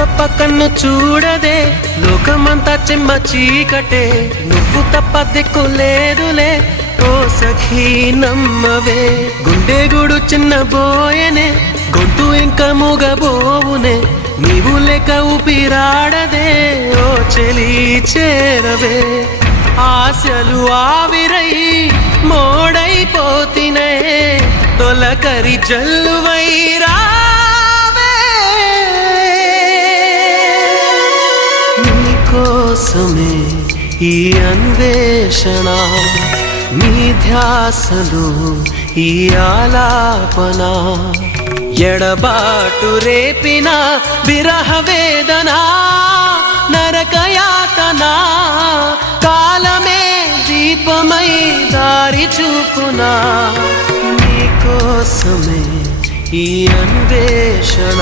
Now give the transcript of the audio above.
తప్ప కన్ను చూడదే, లోకమంతా చెమ్మ చీకటే, నువ్వు తప్ప దిక్కు లేదులే ఓ సఖీ నమ్మవే. గుండె గుడు చిన్న బోయనే, గొంతు ఇంకా మూగబోవునే, నీవు లేక ఊపిరాడదే ఓ చెలి చేరవే. ఆశలు ఆవిరై మోడైపోతినే, తొలకరి జల్లువై రావే. నీకోసమే ఈ అన్వేషణ, నీ ధ్యాసలు ఈ ఆలాపన, ఎడబాటు రేపిన విరహ వేదన, నరకయాతన, కాలమే దీపమై దారి చూపునా. నీకోసమే ఈ అన్వేషణ.